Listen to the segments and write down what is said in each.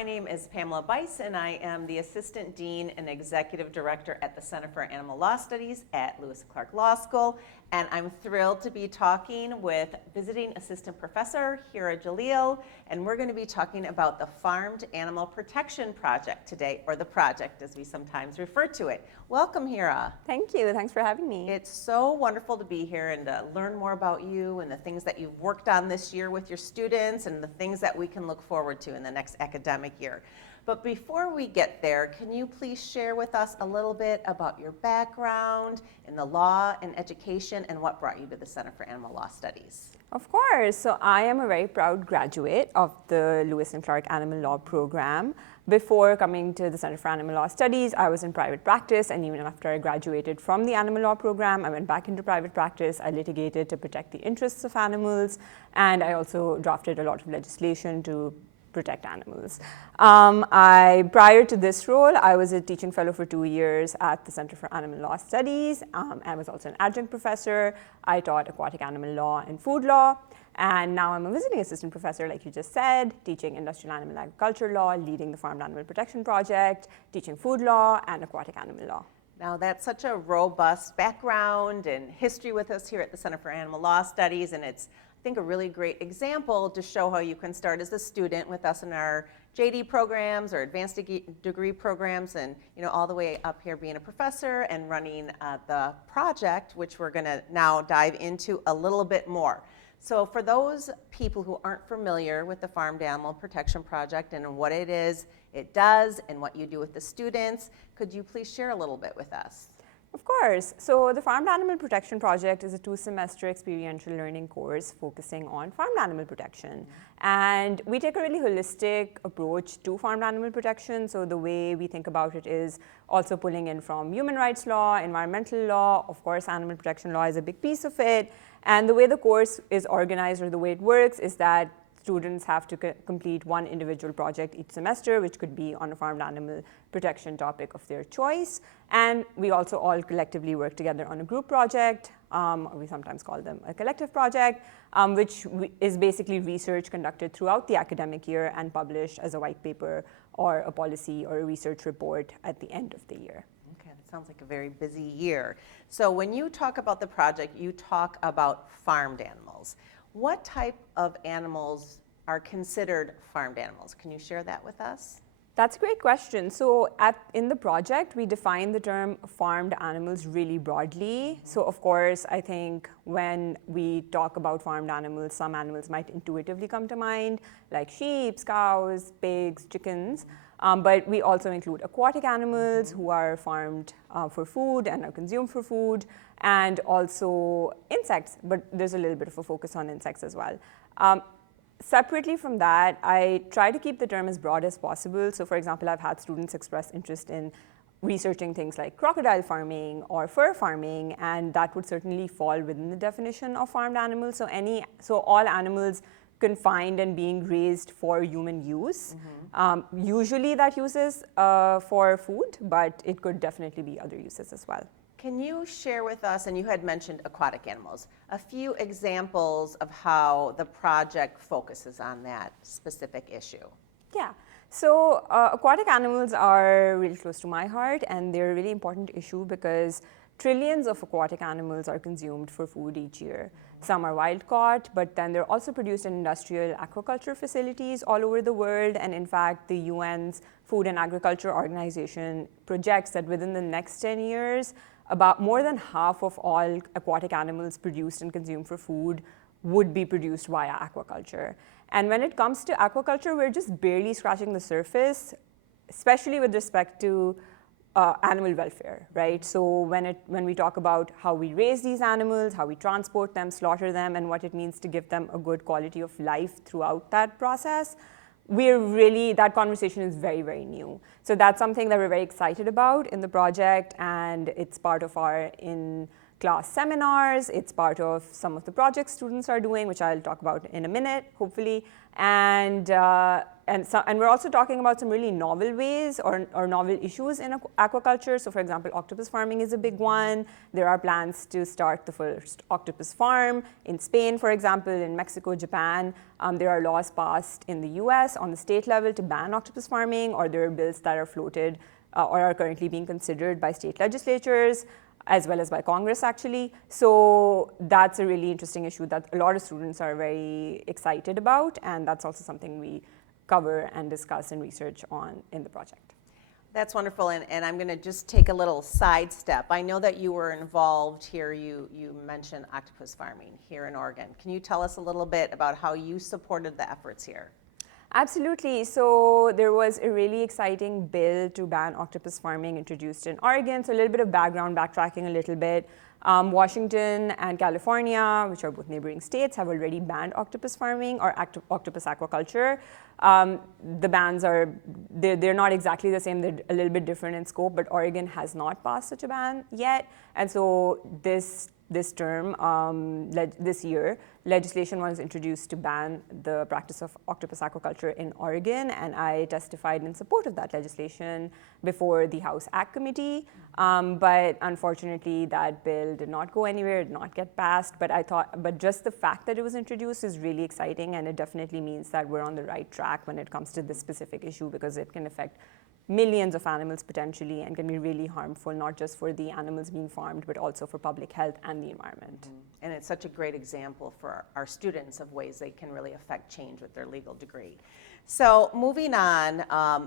my name is Pamela Byce, and I am the Assistant Dean and Executive Director at the Center for Animal Law Studies at Lewis and Clark Law School. And I'm thrilled to be talking with visiting Assistant Professor Hira Jaleel, and we're going to be talking about the Farmed Animal Protection Project today, or the project as we sometimes refer to it. Welcome, Hira. Thank you. Thanks for having me. It's so wonderful to be here and to learn more about you and the things that you've worked on this year with your students and the things that we can look forward to in the next academic year. But before we get there, can you please share with us a little bit about your background in the law and education and what brought you to the Center for Animal Law Studies? Of course. So I am a very proud graduate of the Lewis and Clark Animal Law program. Before coming to the Center for Animal Law Studies, I was in private practice, and even after I graduated from the animal law program, I went back into private practice. I litigated to protect the interests of animals, and I also drafted a lot of legislation to protect animals. Prior to this role, I was a teaching fellow for 2 years at the Center for Animal Law Studies. I was also an adjunct professor. I taught aquatic animal law and food law. And now I'm a visiting assistant professor, like you just said, teaching industrial animal agriculture law, leading the Farmed Animal Protection Project, teaching food law and aquatic animal law. Now, that's such a robust background and history with us here at the Center for Animal Law Studies, and it's, I think, a really great example to show how you can start as a student with us in our JD programs or advanced degree programs, and all the way up here being a professor and running the project, which we're going to now dive into a little bit more. So for those people who aren't familiar with the Farmed Animal Protection Project and what it is, it does, and what you do with the students, could you please share a little bit with us? Of course. So the Farmed Animal Protection Project is a 2-semester experiential learning course focusing on farmed animal protection. And we take a really holistic approach to farmed animal protection. So the way we think about it is also pulling in from human rights law, environmental law. Of course, animal protection law is a big piece of it. And the way the course is organized, or the way it works, is that students have to complete one individual project each semester, which could be on a farmed animal protection topic of their choice. And we also all collectively work together on a group project, or we sometimes call them a collective project, which is basically research conducted throughout the academic year and published as a white paper or a policy or a research report at the end of the year. Okay, that sounds like a very busy year. So when you talk about the project, you talk about farmed animals. What type of animals are considered farmed animals? Can you share that with us? That's a great question. So in the project, we define the term farmed animals really broadly. So of course, I think when we talk about farmed animals, some animals might intuitively come to mind, like sheep, cows, pigs, chickens. But we also include aquatic animals who are farmed for food and are consumed for food, and also insects, but there's a little bit of a focus on insects as well. Separately from that, I try to keep the term as broad as possible. So for example, I've had students express interest in researching things like crocodile farming or fur farming, and that would certainly fall within the definition of farmed animals. So all animals confined and being raised for human use. Usually that use is for food, but it could definitely be other uses as well. Can you share with us, and you had mentioned aquatic animals, a few examples of how the project focuses on that specific issue? Yeah. So aquatic animals are really close to my heart, and they're a really important issue because trillions of aquatic animals are consumed for food each year. Some are wild caught, but then they're also produced in industrial aquaculture facilities all over the world. And in fact, the UN's Food and Agriculture Organization projects that within the next 10 years, about more than half of all aquatic animals produced and consumed for food would be produced via aquaculture. And when it comes to aquaculture, we're just barely scratching the surface, especially with respect to animal welfare, right? So when we talk about how we raise these animals, how we transport them, slaughter them, and what it means to give them a good quality of life throughout that process, that conversation is very, very new. So that's something that we're very excited about in the project, and it's part of our in-class seminars. It's part of some of the projects students are doing, which I'll talk about in a minute, hopefully. And and we're also talking about some really novel ways or novel issues in aquaculture. So for example, octopus farming is a big one. There are plans to start the first octopus farm in Spain, for example, in Mexico, Japan. There are laws passed in the US on the state level to ban octopus farming, or there are bills that are floated or are currently being considered by state legislatures, as well as by Congress, actually. So that's a really interesting issue that a lot of students are very excited about, and that's also something we cover and discuss and research on in the project. That's wonderful, and I'm going to just take a little sidestep. I know that you were involved here, you mentioned octopus farming here in Oregon. Can you tell us a little bit about how you supported the efforts here? Absolutely. So there was a really exciting bill to ban octopus farming introduced in Oregon. So a little bit of background, backtracking a little bit. Washington and California, which are both neighboring states, have already banned octopus farming or octopus aquaculture. The bans they're not exactly the same, they're a little bit different in scope, but Oregon has not passed such a ban yet. And so this term, this year, legislation was introduced to ban the practice of octopus aquaculture in Oregon, and I testified in support of that legislation before the House Ag Committee. But unfortunately, that bill did not go anywhere, did not get passed. But just the fact that it was introduced is really exciting, and it definitely means that we're on the right track when it comes to this specific issue, because it can affect millions of animals potentially and can be really harmful, not just for the animals being farmed, but also for public health and the environment. And it's such a great example for our students of ways they can really affect change with their legal degree. So moving on,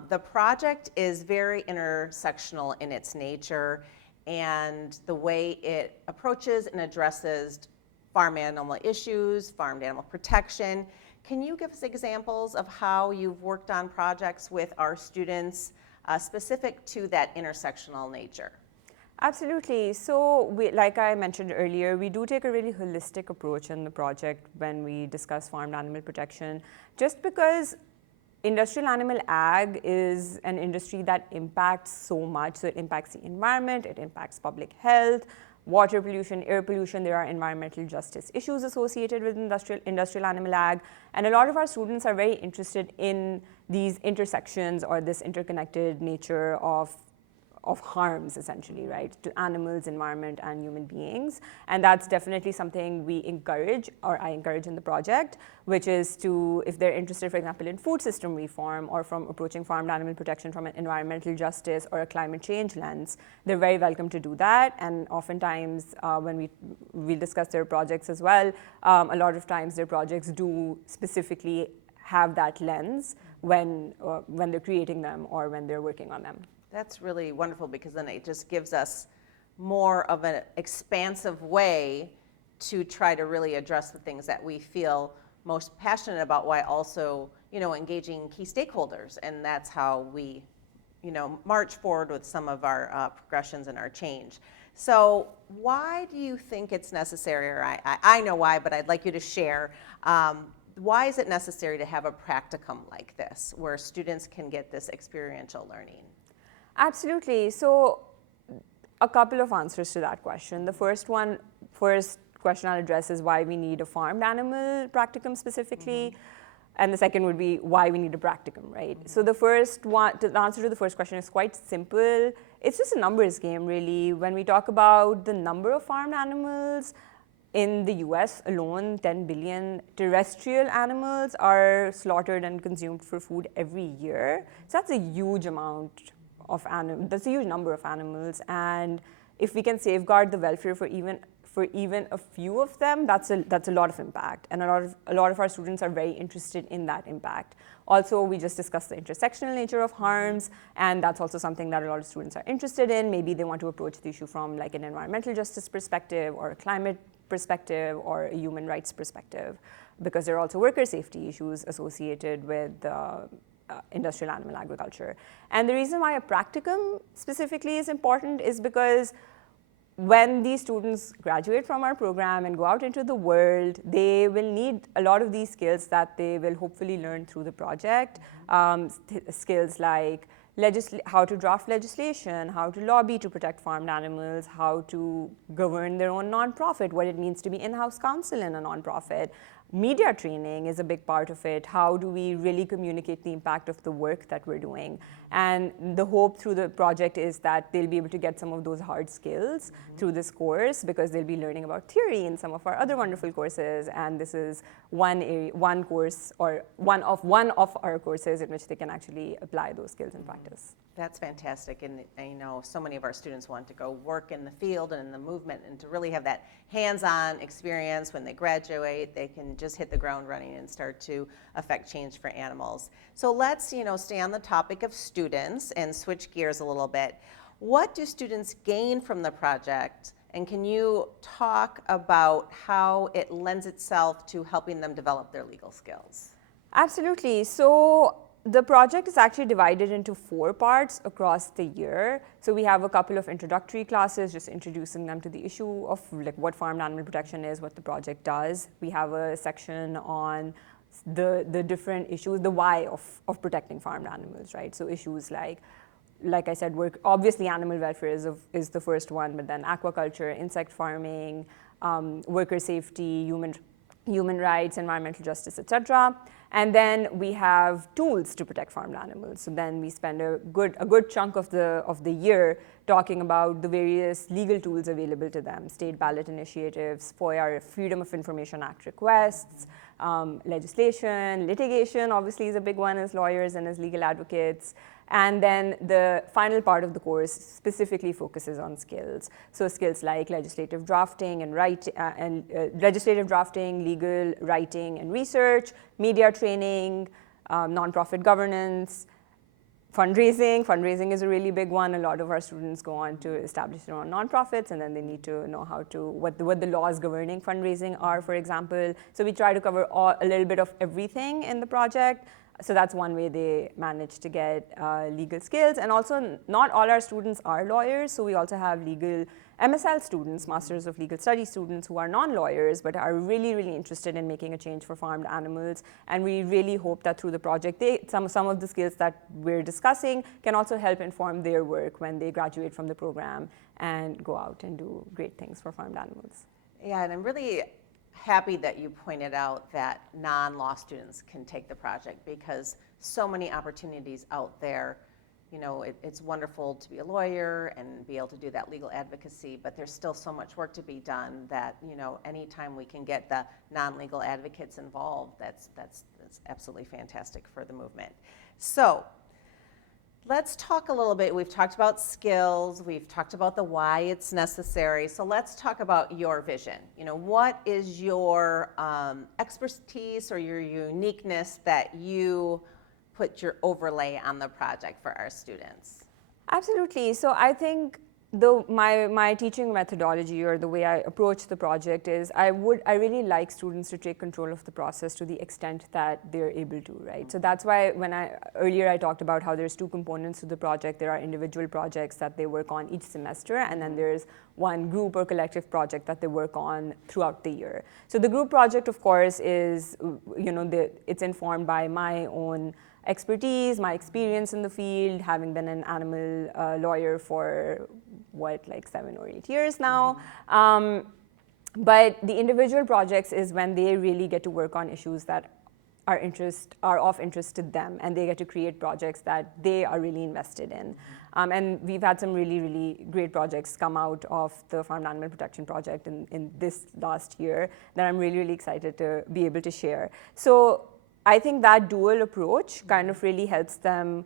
the project is very intersectional in its nature and the way it approaches and addresses farm animal issues, farmed animal protection. Can you give us examples of how you've worked on projects with our students specific to that intersectional nature? Absolutely. So like I mentioned earlier, we do take a really holistic approach in the project when we discuss farmed animal protection, just because industrial animal ag is an industry that impacts so much. So it impacts the environment, it impacts public health, water pollution, air pollution. There are environmental justice issues associated with industrial animal ag. And a lot of our students are very interested in these intersections or this interconnected nature of harms, essentially, right, to animals, environment, and human beings. And that's definitely something we encourage, or I encourage in the project, which is to, if they're interested, for example, in food system reform or from approaching farmed animal protection from an environmental justice or a climate change lens, they're very welcome to do that. And oftentimes, when we discuss their projects as well, a lot of times their projects do specifically have that lens when they're creating them or when they're working on them. That's really wonderful, because then it just gives us more of an expansive way to try to really address the things that we feel most passionate about, while also, engaging key stakeholders. And that's how we, march forward with some of our progressions and our change. So why do you think it's necessary, or I know why, but I'd like you to share, why is it necessary to have a practicum like this, where students can get this experiential learning? Absolutely. So a couple of answers to that question. The first question I'll address is why we need a farmed animal practicum specifically. And the second would be why we need a practicum, right? So the answer to the first question is quite simple. It's just a numbers game, really. When we talk about the number of farmed animals, in the US alone, 10 billion terrestrial animals are slaughtered and consumed for food every year. So that's a huge amount of animals. That's a huge number of animals, and if we can safeguard the welfare for even a few of them, that's a lot of impact, and a lot of our students are very interested in that impact. Also, we just discussed the intersectional nature of harms, and that's also something that a lot of students are interested in. Maybe they want to approach the issue from like an environmental justice perspective or a climate perspective or a human rights perspective, because there are also worker safety issues associated with industrial animal agriculture. And the reason why a practicum specifically is important is because when these students graduate from our program and go out into the world, they will need a lot of these skills that they will hopefully learn through the project. Skills like how to draft legislation, how to lobby to protect farmed animals, how to govern their own nonprofit, what it means to be in-house counsel in a nonprofit, media training is a big part of it. How do we really communicate the impact of the work that we're doing? And the hope through the project is that they'll be able to get some of those hard skills through this course, because they'll be learning about theory in some of our other wonderful courses. And this is one course, or one of our courses in which they can actually apply those skills in practice. That's fantastic, and I know so many of our students want to go work in the field and in the movement, and to really have that hands-on experience when they graduate, they can just hit the ground running and start to affect change for animals. So let's, stay on the topic of students and switch gears a little bit. What do students gain from the project, and can you talk about how it lends itself to helping them develop their legal skills? Absolutely. So the project is actually divided into 4 parts across the year. So we have a couple of introductory classes, just introducing them to the issue of what farmed animal protection is, what the project does. We have a section on the different issues, the why of protecting farmed animals, right? So issues like I said, obviously animal welfare is the first one, but then aquaculture, insect farming, worker safety, human rights, environmental justice, etc. And then we have tools to protect farmed animals. So then we spend a good chunk of the year talking about the various legal tools available to them: state ballot initiatives, FOIA, Freedom of Information Act requests, legislation, litigation obviously is a big one as lawyers and as legal advocates. And then the final part of the course specifically focuses on skills. So skills like legislative drafting legislative drafting, legal writing and research, media training, nonprofit governance, fundraising. Fundraising is a really big one. A lot of our students go on to establish their own nonprofits, and then they need to know what the laws governing fundraising are, for example. So we try to cover a little bit of everything in the project. So that's one way they manage to get legal skills. And also, not all our students are lawyers, so we also have legal MSL students, Masters of Legal Studies students, who are non-lawyers but are really, really interested in making a change for farmed animals. And we really hope that through the project, some of the skills that we're discussing can also help inform their work when they graduate from the program and go out and do great things for farmed animals. Yeah, and I'm really happy that you pointed out that non-law students can take the project, because so many opportunities out there. It's wonderful to be a lawyer and be able to do that legal advocacy, but there's still so much work to be done that, anytime we can get the non-legal advocates involved, that's absolutely fantastic for the movement. So let's talk a little bit. We've talked about skills. We've talked about the why it's necessary. So let's talk about your vision. What is your expertise or your uniqueness that you put your overlay on the project for our students? Absolutely. So I think my teaching methodology, or the way I approach the project, is I really like students to take control of the process to the extent that they're able to, right? So that's why earlier I talked about how there's 2 components to the project. There are individual projects that they work on each semester, and then there's one group or collective project that they work on throughout the year. So the group project, of course, is, it's informed by my own expertise, my experience in the field, having been an animal lawyer for 7 or 8 years now. But the individual projects is when they really get to work on issues that are of interest to them, and they get to create projects that they are really invested in. And we've had some really, really great projects come out of the Farmed Animal Protection Project in this last year that I'm really, really excited to be able to share. So I think that dual approach kind of really helps them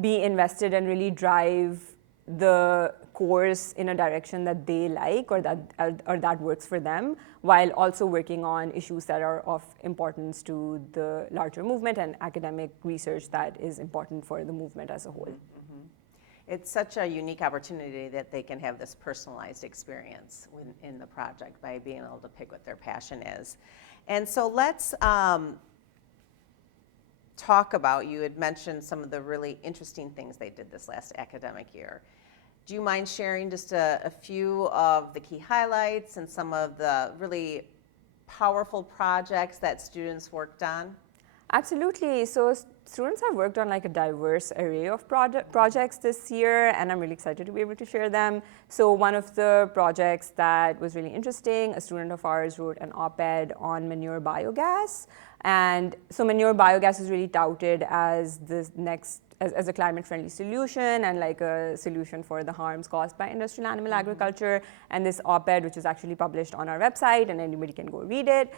be invested and really drive the course in a direction that they like, or that works for them, while also working on issues that are of importance to the larger movement and academic research that is important for the movement as a whole. Mm-hmm. It's such a unique opportunity that they can have this personalized experience in the project by being able to pick what their passion is. And so let's talk about, you had mentioned some of the really interesting things they did this last academic year. Do you mind sharing just a few of the key highlights and some of the really powerful projects that students worked on? Absolutely. So students have worked on like a diverse array of projects this year, and I'm really excited to be able to share them. So one of the projects that was really interesting, a student of ours wrote an op-ed on manure biogas. And so manure biogas is really touted as the next as a climate-friendly solution and like a solution for the harms caused by industrial animal agriculture. And this op-ed, which is actually published on our website and anybody can go read it,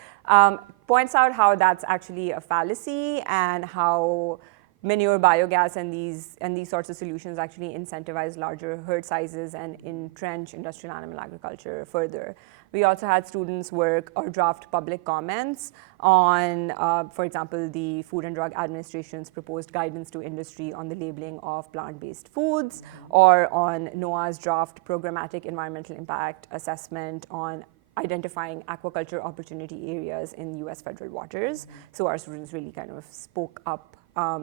points out how that's actually a fallacy and how manure biogas and these sorts of solutions actually incentivize larger herd sizes and entrench industrial animal agriculture further. We also had students work or draft public comments on, for example, the Food and Drug Administration's proposed guidance to industry on the labeling of plant-based foods, or on NOAA's draft programmatic environmental impact assessment on identifying aquaculture opportunity areas in US federal waters. So our students really kind of spoke up,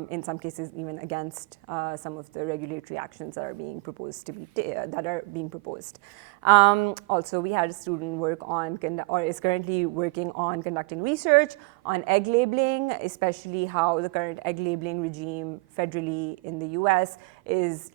in some cases even against some of the regulatory actions that are being proposed Also, we had a student work on, or is currently working on conducting research on egg labeling, especially how the current egg labeling regime federally in the US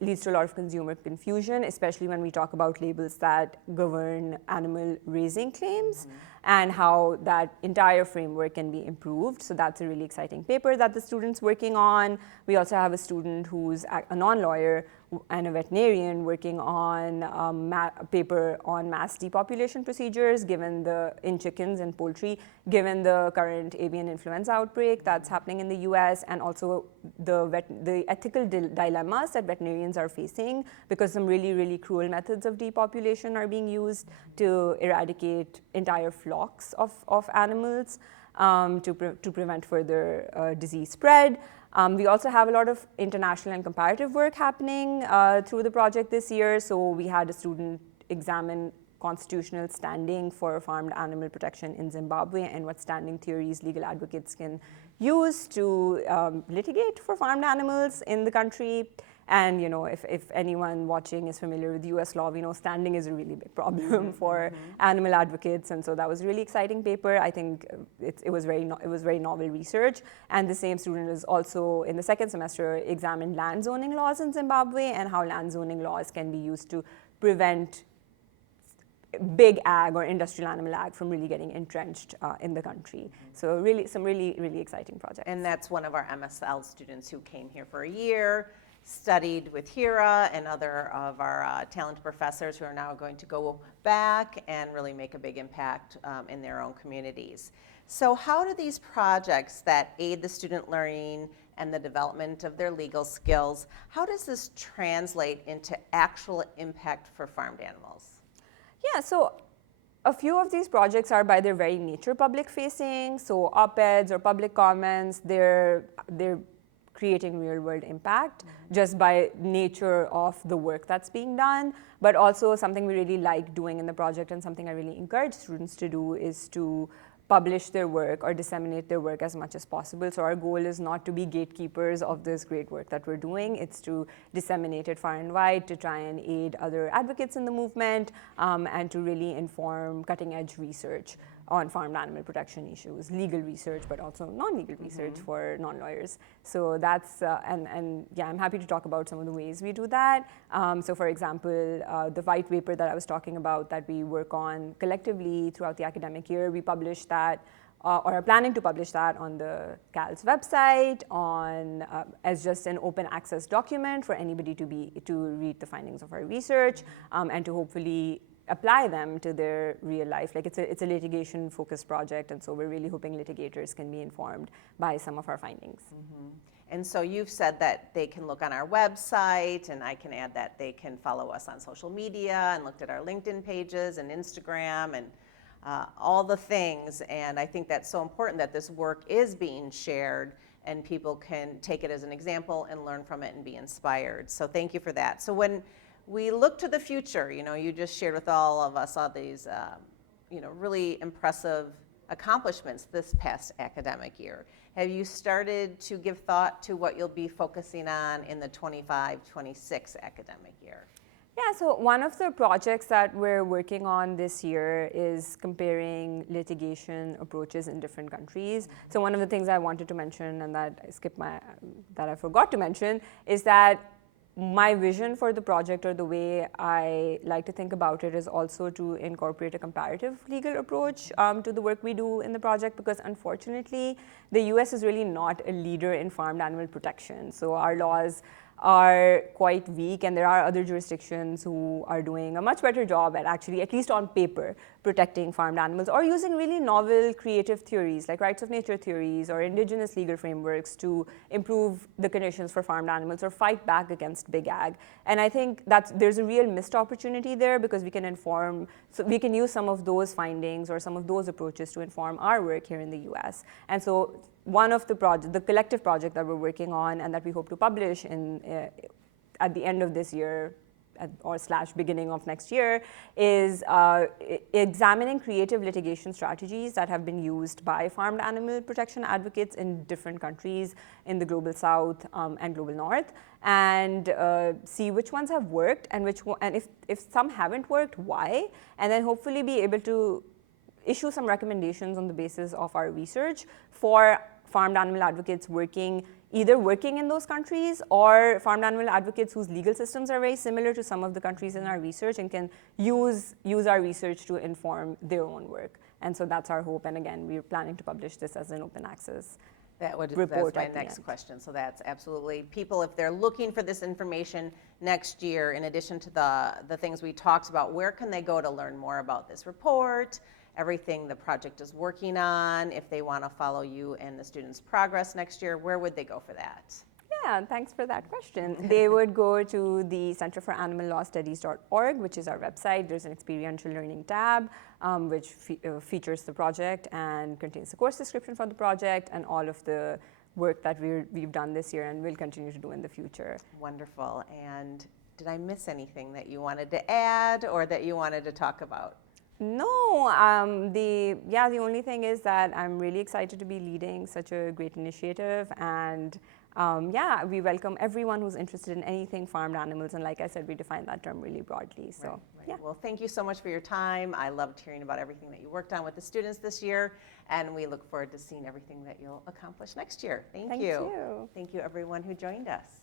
leads to a lot of consumer confusion, especially when we talk about labels that govern animal raising claims, and how that entire framework can be improved. So that's a really exciting paper that the student's working on. We also have a student who's a non-lawyer and a veterinarian working on a paper on mass depopulation procedures in chickens and poultry, given the current avian influenza outbreak that's happening in the US, and also the ethical dilemmas that veterinarians are facing because some really, really cruel methods of depopulation are being used to eradicate entire flocks of animals to prevent further disease spread. We also have a lot of international and comparative work happening through the project this year. So we had a student examine constitutional standing for farmed animal protection in Zimbabwe and what standing theories legal advocates can use to litigate for farmed animals in the country. And if anyone watching is familiar with US law, we know standing is a really big problem for animal advocates. And so that was a really exciting paper. I think it was very novel research. And the same student is also in the second semester examined land zoning laws in Zimbabwe and how land zoning laws can be used to prevent big ag or industrial animal ag from really getting entrenched in the country. So really, some really, really exciting projects. And that's one of our MSL students who came here for a year, studied with Hira and other of our talented professors who are now going to go back and really make a big impact in their own communities. So how do these projects that aid the student learning and the development of their legal skills, how does this translate into actual impact for farmed animals? Yeah, so a few of these projects are by their very nature public facing. So op-eds or public comments, they're creating real world impact just by nature of the work that's being done. But also something we really like doing in the project and something I really encourage students to do is to publish their work or disseminate their work as much as possible. So our goal is not to be gatekeepers of this great work that we're doing. It's to disseminate it far and wide, to try and aid other advocates in the movement, and to really inform cutting edge research on farmed animal protection issues, legal research, but also non-legal research for non-lawyers. So that's, and yeah, I'm happy to talk about some of the ways we do that. So for example, the white paper that I was talking about that we work on collectively throughout the academic year, we published that, or are planning to publish that on the CAL's website as just an open access document for anybody to read the findings of our research and to hopefully apply them to their real life. Like it's a litigation focused project, and so we're really hoping litigators can be informed by some of our findings. And so you've said that they can look on our website, and I can add that they can follow us on social media and looked at our LinkedIn pages and Instagram and all the things. And I think that's so important that this work is being shared and people can take it as an example and learn from it and be inspired. So thank you for that. So when we look to the future, you just shared with all of us all these, really impressive accomplishments this past academic year. Have you started to give thought to what you'll be focusing on in the 25-26 academic year? Yeah, so one of the projects that we're working on this year is comparing litigation approaches in different countries. So one of the things I wanted to mention, and that I forgot to mention, is that my vision for the project, or the way I like to think about it, is also to incorporate a comparative legal approach to the work we do in the project, because unfortunately the US is really not a leader in farmed animal protection. So our laws are quite weak, and there are other jurisdictions who are doing a much better job at actually, at least on paper, protecting farmed animals, or using really novel creative theories like rights of nature theories or indigenous legal frameworks to improve the conditions for farmed animals or fight back against big ag. And I think that there's a real missed opportunity there, because we can use some of those findings or some of those approaches to inform our work here in the US. And so one of the collective project that we're working on and that we hope to publish at the end of this year or / beginning of next year is examining creative litigation strategies that have been used by farmed animal protection advocates in different countries in the global south and global north, and see which ones have worked and if some haven't worked, why, and then hopefully be able to issue some recommendations on the basis of our research for farmed animal advocates either working in those countries, or farmed animal advocates whose legal systems are very similar to some of the countries in our research and can use our research to inform their own work. And so that's our hope. And again, we're planning to publish this as an open access report. That's my next question. So that's absolutely, people, if they're looking for this information next year, in addition to the things we talked about, where can they go to learn more about this report, everything the project is working on? If they want to follow you and the students' progress next year, where would they go for that? Yeah, thanks for that question. They would go to the Center for Animal Law Studies.org, which is our website. There's an experiential learning tab, which features the project and contains the course description for the project and all of the work that we've done this year and will continue to do in the future. Wonderful. And did I miss anything that you wanted to add or that you wanted to talk about? No, the only thing is that I'm really excited to be leading such a great initiative, and we welcome everyone who's interested in anything farmed animals, and like I said, we define that term really broadly. So, right. Yeah. Well, thank you so much for your time. I loved hearing about everything that you worked on with the students this year, and we look forward to seeing everything that you'll accomplish next year. Thank you. Thank you. Thank you, everyone who joined us.